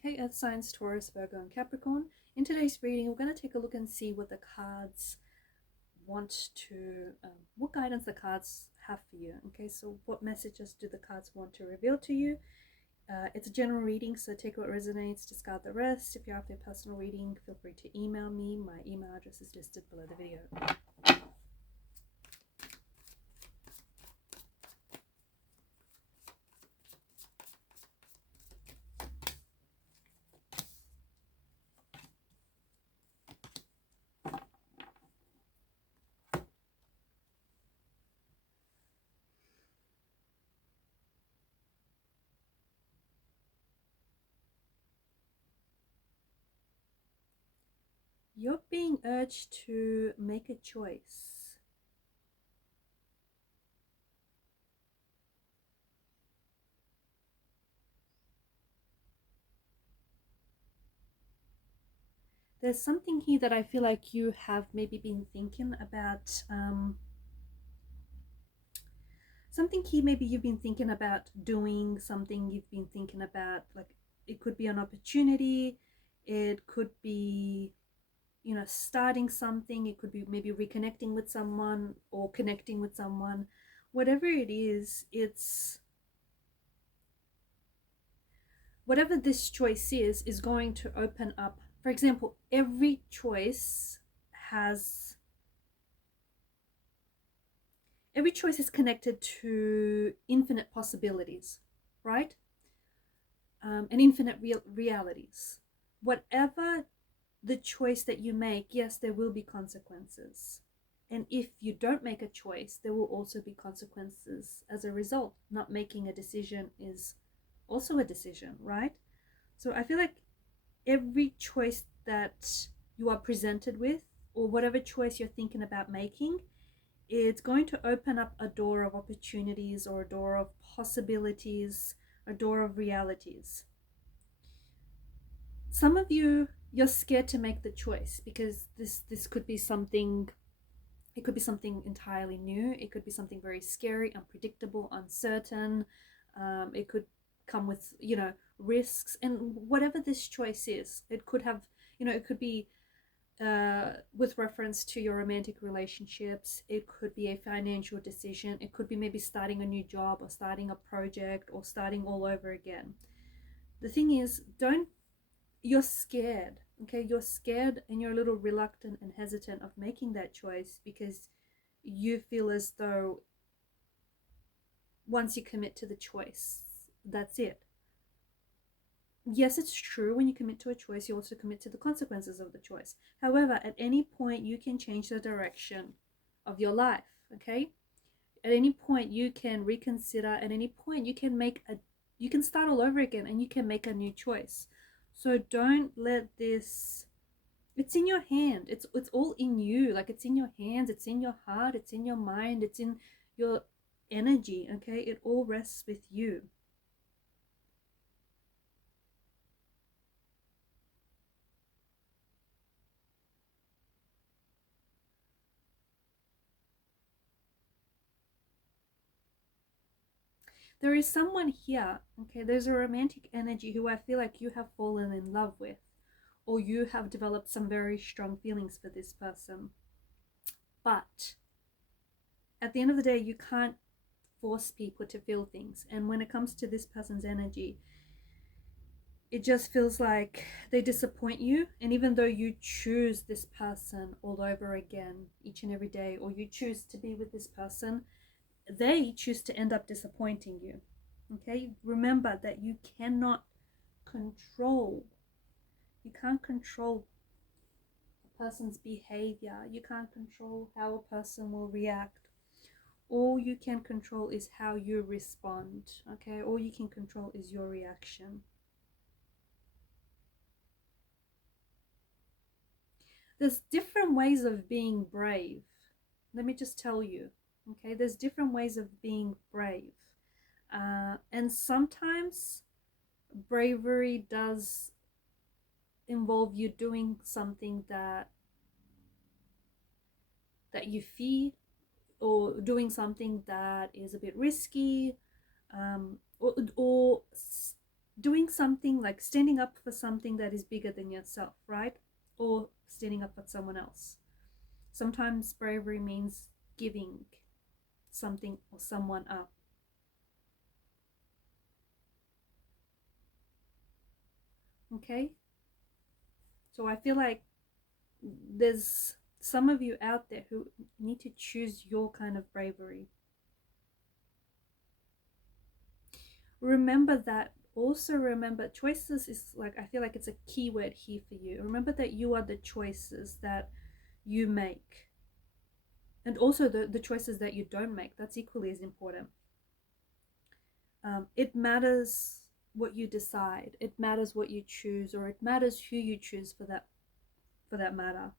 Hey Earth signs, Taurus, Virgo, and Capricorn. In today's reading, we're going to take a look and see what the cards want to, what guidance the cards have for you. Okay, so what messages do the cards want to reveal to you? It's a general reading, so take what resonates, discard the rest. If you're after a personal reading, feel free to email me. My email address is listed below the video. You're being urged to make a choice. There's something here that I feel like you have maybe been thinking about. Something here, maybe you've been thinking about doing something, you've been thinking about, like, it could be an opportunity, it could be, you know, starting something, it could be maybe reconnecting with someone or connecting with someone. Whatever it is, whatever this choice is going to open up. For example, every choice has, every choice is connected to infinite possibilities, right? And infinite realities. Whatever the choice that you make, yes, there will be consequences. And if you don't make a choice, there will also be consequences as a result. Not making a decision is also a decision, right? So I feel like every choice that you are presented with, or whatever choice you're thinking about making, it's going to open up a door of opportunities or a door of possibilities, a door of realities. Some of you, you're scared to make the choice because this could be something, it could be something entirely new, it could be something very scary, unpredictable, uncertain. It could come with, you know, risks. And whatever this choice is, it could have, you know, it could be with reference to your romantic relationships, it could be a financial decision, it could be maybe starting a new job or starting a project or starting all over again. The thing is, don't, you're scared, okay? You're scared and you're a little reluctant and hesitant of making that choice because you feel as though once you commit to the choice, that's it. Yes, it's true, when you commit to a choice, you also commit to the consequences of the choice. However, at any point, you can change the direction of your life, okay? At any point, you can reconsider. At any point, you can make a, you can start all over again and you can make a new choice. So don't let this, it's in your hand, it's all in you, like it's in your hands, it's in your heart, it's in your mind, it's in your energy, okay? It all rests with you. There is someone here, okay? There's a romantic energy who I feel like you have fallen in love with, or you have developed some very strong feelings for this person. But at the end of the day, you can't force people to feel things. And when it comes to this person's energy, it just feels like they disappoint you. And even though you choose this person all over again each and every day, or you choose to be with this person, they choose to end up disappointing you. Okay, remember that you cannot control, you can't control a person's behavior, you can't control how a person will react. All you can control is how you respond. Okay, all you can control is your reaction. There's different ways of being brave. Let me just tell you, okay? There's different ways of being brave. And sometimes bravery does involve you doing something that you fear, or doing something that is a bit risky, or doing something like standing up for something that is bigger than yourself, right? Or standing up for someone else. Sometimes bravery means giving something or someone up. Okay? So I feel like there's some of you out there who need to choose your kind of bravery. Remember that. Also remember, choices is like, I feel like it's a key word here for you. Remember that you are the choices that you make, and also the choices that you don't make. That's equally as important. It matters what you decide, it matters what you choose, or it matters who you choose for that matter.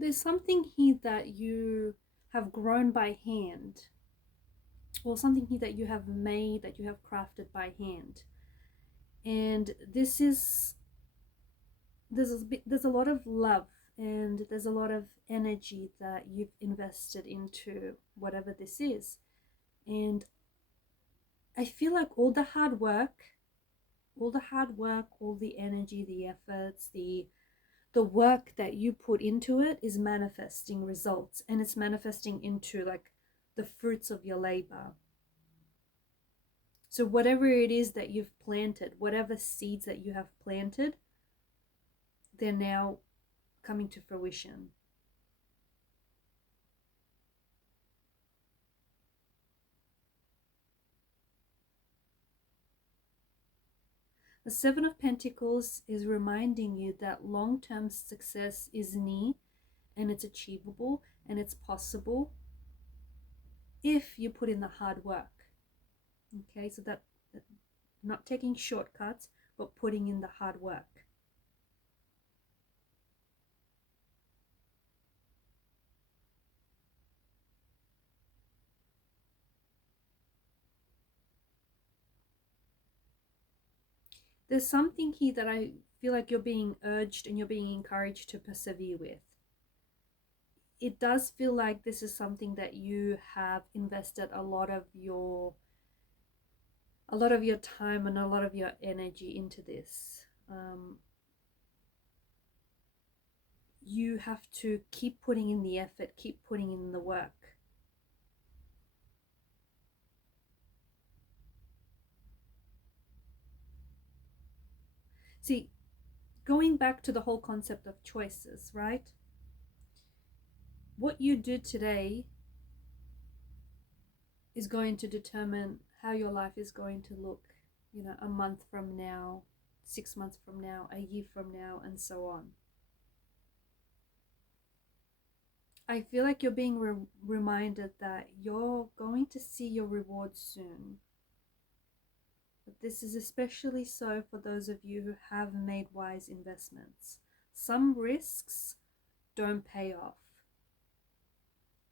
There's something here that you have grown by hand, or something here that you have made, that you have crafted by hand. And this is, there's a lot of love, and there's a lot of energy that you've invested into whatever this is. And I feel like all the energy, the efforts, the work that you put into it is manifesting results, and it's manifesting into like the fruits of your labor. So whatever it is that you've planted, whatever seeds that you have planted, they're now coming to fruition. The Seven of Pentacles is reminding you that long-term success is near, and it's achievable, and it's possible if you put in the hard work. Okay, so that, not taking shortcuts, but putting in the hard work. There's something here that I feel like you're being urged and you're being encouraged to persevere with. It does feel like this is something that you have invested a lot of your time and a lot of your energy into this. You have to keep putting in the effort, keep putting in the work. See, going back to the whole concept of choices, right? What you do today is going to determine how your life is going to look, a month from now, 6 months from now, a year from now, and so on. I feel like you're being reminded that you're going to see your rewards soon. But this is especially so for those of you who have made wise investments. Some risks don't pay off.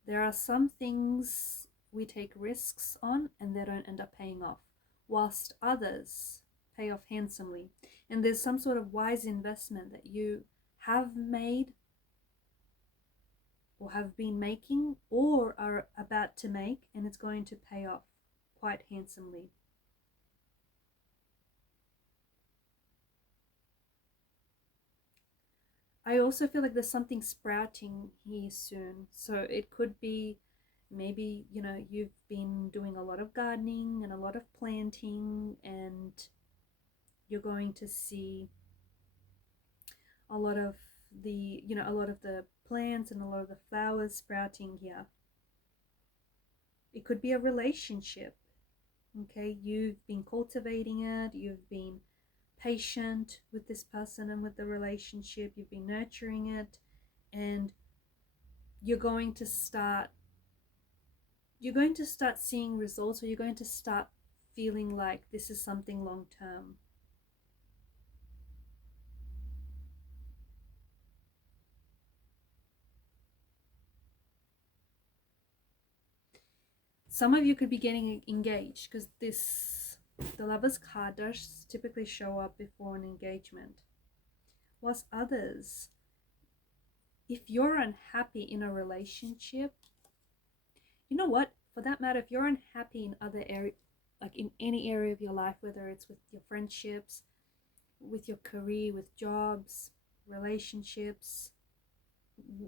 There are some things we take risks on and they don't end up paying off, whilst others pay off handsomely. And there's some sort of wise investment that you have made or have been making or are about to make, and it's going to pay off quite handsomely. I also feel like there's something sprouting here soon. So it could be maybe, you've been doing a lot of gardening and a lot of planting, and you're going to see a lot of a lot of the plants and a lot of the flowers sprouting here. It could be a relationship. Okay, you've been cultivating it, you've been patient with this person and with the relationship, you've been nurturing it, and you're going to start seeing results, or you're going to start feeling like this is something long term. Some of you could be getting engaged, because the Lovers card does typically show up before an engagement. Whilst others, if you're unhappy in a relationship, you know what? For that matter, if you're unhappy in other area, like in any area of your life, whether it's with your friendships, with your career, with jobs, relationships,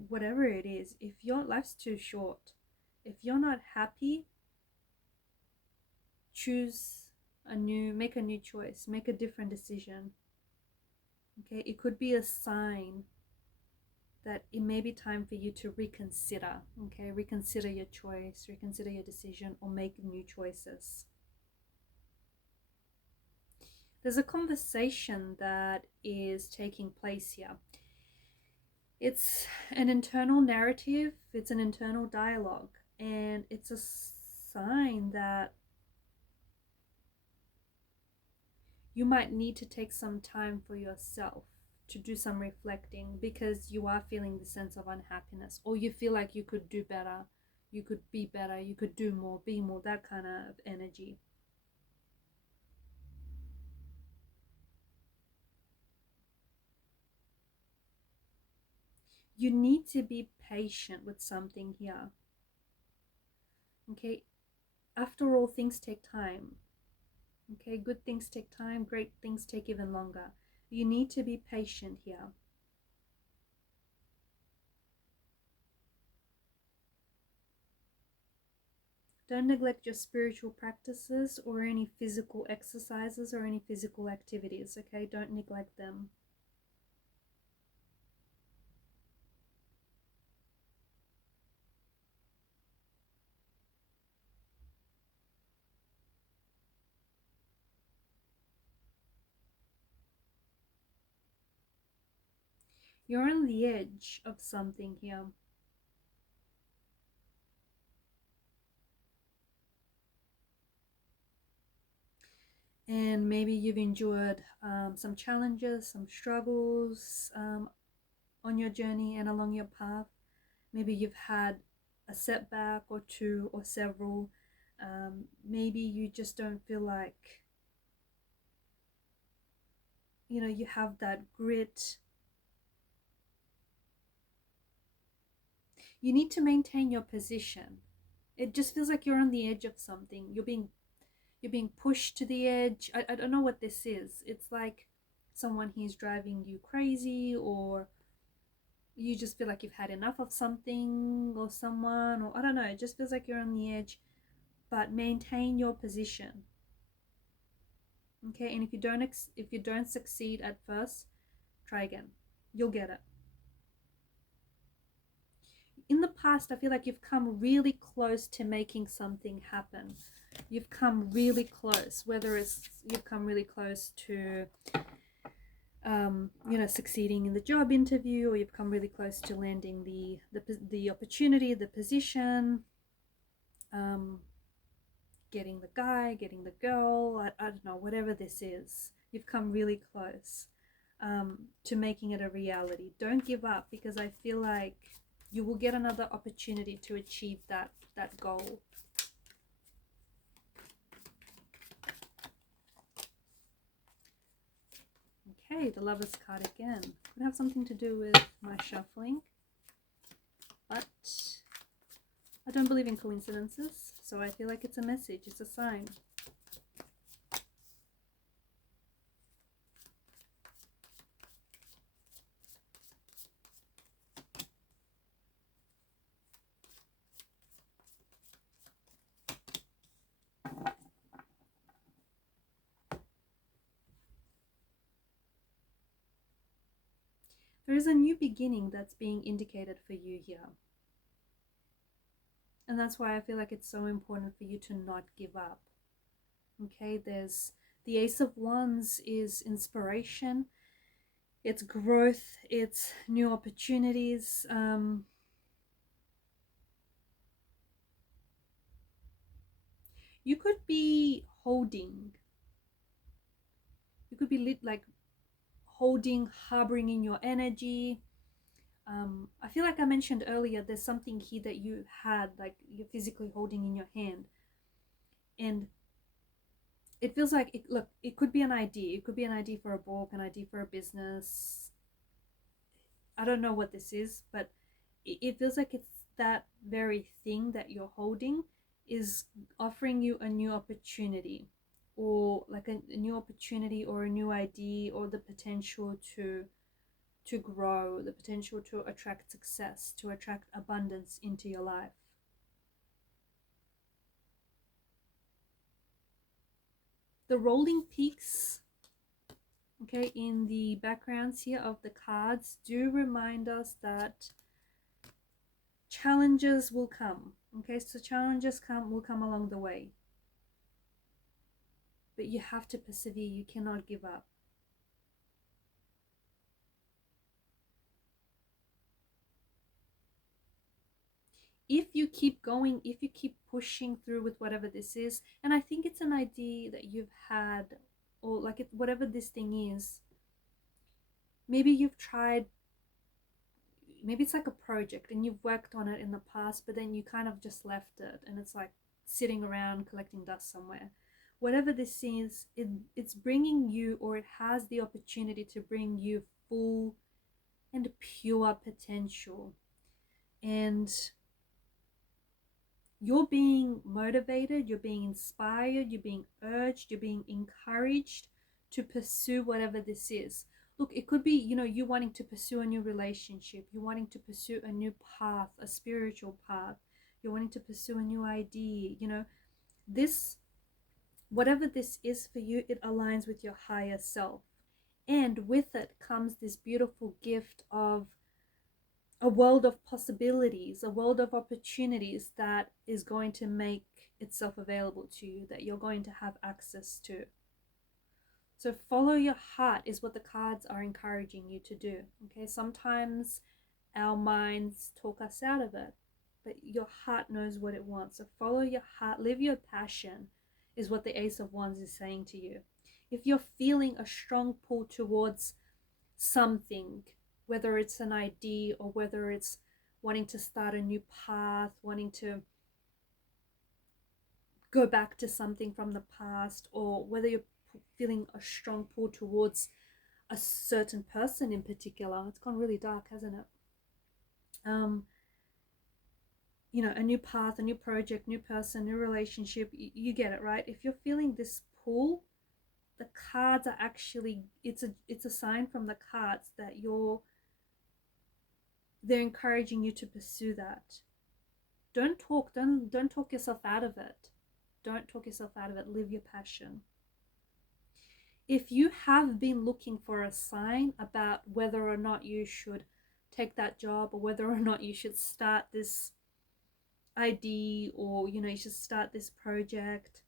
whatever it is, if your life's too short, if you're not happy, make a new choice, make a different decision. Okay, it could be a sign that it may be time for you to reconsider. Okay, reconsider your choice, reconsider your decision, or make new choices. There's a conversation that is taking place here. It's an internal narrative, it's an internal dialogue, and it's a sign that you might need to take some time for yourself to do some reflecting, because you are feeling the sense of unhappiness, or you feel like you could do better, you could be better, you could do more, be more, that kind of energy. You need to be patient with something here. Okay, after all, things take time. Okay, good things take time, great things take even longer. You need to be patient here. Don't neglect your spiritual practices or any physical exercises or any physical activities, okay? Don't neglect them. You're on the edge of something here. And maybe you've endured some challenges, some struggles on your journey and along your path. Maybe you've had a setback or two or several. Maybe you just don't feel like, you have that grit. You need to maintain your position. It just feels like you're on the edge of something. You're being pushed to the edge. I don't know what this is. It's like someone here's driving you crazy, or you just feel like you've had enough of something or someone, or I don't know. It just feels like you're on the edge, but maintain your position. Okay, and if you don't succeed at first, try again. You'll get it. In the past, I feel like you've come really close to making something happen. You've come really close, whether it's you've come really close to succeeding in the job interview, or you've come really close to landing the opportunity, the position, getting the guy, getting the girl, I don't know, whatever this is. You've come really close to making it a reality. Don't give up, because I feel like you will get another opportunity to achieve that goal. Okay, the Lovers card again. Could have something to do with my shuffling, but I don't believe in coincidences, so I feel like it's a message, it's a sign. There is a new beginning that's being indicated for you here. And that's why I feel like it's so important for you to not give up. Okay, there's the Ace of Wands is inspiration, it's growth, it's new opportunities. You could be like holding, harboring in your energy. I feel like I mentioned earlier, there's something here that you had, like you're physically holding in your hand. And it feels like, look, it could be an idea. It could be an idea for a book, an idea for a business. I don't know what this is, but it feels like it's that very thing that you're holding is offering you a new opportunity, or like a new opportunity or a new idea, or the potential to grow, the potential to attract success, to attract abundance into your life. The rolling peaks, okay, in the backgrounds here of the cards do remind us that challenges will come. Okay, so challenges will come along the way. But you have to persevere, you cannot give up. If you keep going, if you keep pushing through with whatever this is, and I think it's an idea that you've had, or like whatever this thing is, maybe you've tried, maybe it's like a project and you've worked on it in the past, but then you kind of just left it and it's like sitting around collecting dust somewhere. Whatever this is, it's bringing you, or it has the opportunity to bring you full and pure potential. And you're being motivated, you're being inspired, you're being urged, you're being encouraged to pursue whatever this is. Look, it could be, you wanting to pursue a new relationship, you're wanting to pursue a new path, a spiritual path, you're wanting to pursue a new idea, this, whatever this is for you, it aligns with your higher self. And with it comes this beautiful gift of a world of possibilities, a world of opportunities that is going to make itself available to you, that you're going to have access to. So follow your heart is what the cards are encouraging you to do. Okay, sometimes our minds talk us out of it, but your heart knows what it wants. So follow your heart, live your passion is what the Ace of Wands is saying to you. If you're feeling a strong pull towards something, whether it's an idea or whether it's wanting to start a new path, wanting to go back to something from the past, or whether you're feeling a strong pull towards a certain person in particular. It's gone really dark, hasn't it? A new path, a new project, new person, new relationship, you get it, right? If you're feeling this pull, the cards are actually, it's a sign from the cards that they're encouraging you to pursue that. Don't talk yourself out of it. Don't talk yourself out of it. Live your passion. If you have been looking for a sign about whether or not you should take that job, or whether or not you should start this idea, or you should start this project,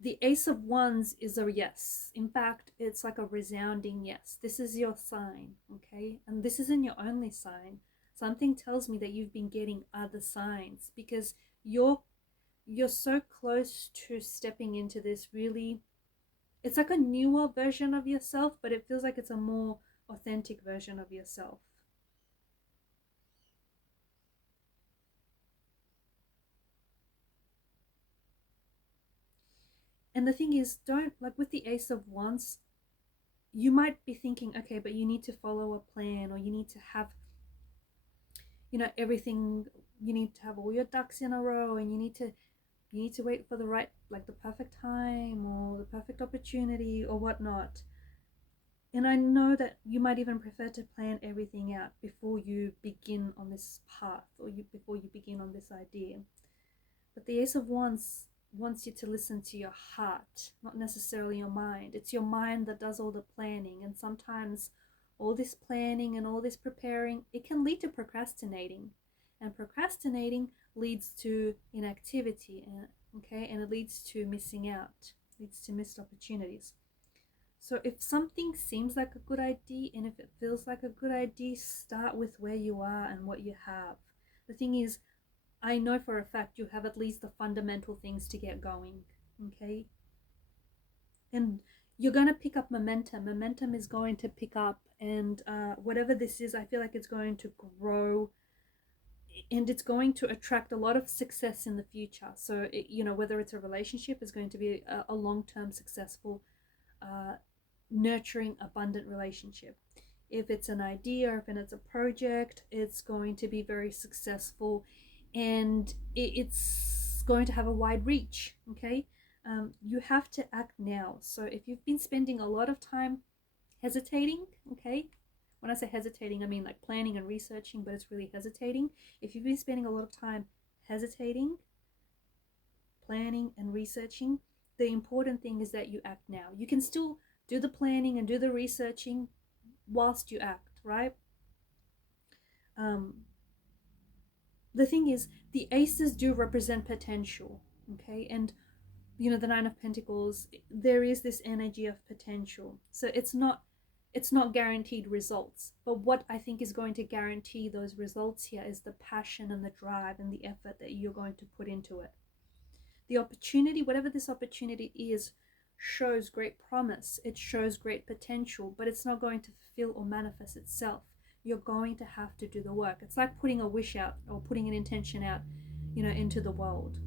the Ace of Wands is a yes. In fact, it's like a resounding yes. This is your sign, okay? And this isn't your only sign. Something tells me that you've been getting other signs, because you're so close to stepping into this really, it's like a newer version of yourself, but it feels like it's a more authentic version of yourself. And the thing is, don't, like with the Ace of Wands, you might be thinking, okay, but you need to follow a plan, or you need to have, everything, you need to have all your ducks in a row, and you need to wait for the right, like the perfect time or the perfect opportunity or whatnot. And I know that you might even prefer to plan everything out before you begin on this path, or before you begin on this idea. But the Ace of Wands wants you to listen to your heart, not necessarily your mind. It's your mind that does all the planning, and sometimes all this planning and all this preparing, it can lead to procrastinating, and procrastinating leads to inactivity, and it leads to missing out, leads to missed opportunities. So if something seems like a good idea, and if it feels like a good idea, start with where you are and what you have. The thing is, I know for a fact you have at least the fundamental things to get going, okay? And you're going to pick up momentum. Momentum is going to pick up, and whatever this is, I feel like it's going to grow and it's going to attract a lot of success in the future. So you know, whether it's a relationship, is going to be a long-term successful, nurturing, abundant relationship. If it's an idea, if it's a project, it's going to be very successful, and it's going to have a wide reach. Okay, you have to act now. So if you've been spending a lot of time hesitating, okay, when I say hesitating, I mean like planning and researching, but it's really hesitating. If you've been spending a lot of time hesitating, planning and researching, the important thing is that you act now. You can still do the planning and do the researching whilst you act, right? The thing is, the aces do represent potential, okay? And you know, the Nine of Pentacles, there is this energy of potential. So it's not guaranteed results, but what I think is going to guarantee those results here is the passion and the drive and the effort that you're going to put into it. The opportunity, whatever this opportunity is, shows great promise, it shows great potential, but it's not going to fulfill or manifest itself. You're going to have to do the work. It's like putting a wish out or putting an intention out, you know, into the world.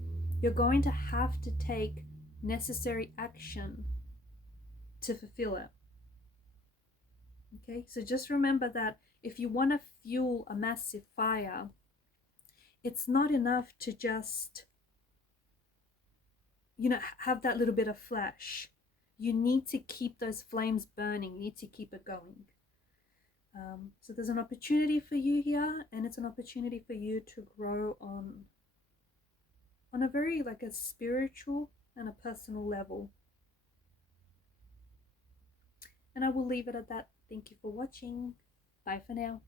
You're going to have to take necessary action to fulfill it. Okay, so just remember that if you want to fuel a massive fire, it's not enough to just, you know, have that little bit of flash. You need to keep those flames burning. You need to keep it going. So there's an opportunity for you here, and it's an opportunity for you to grow on a very like a spiritual and a personal level. And I will leave it at that. Thank you for watching. Bye for now.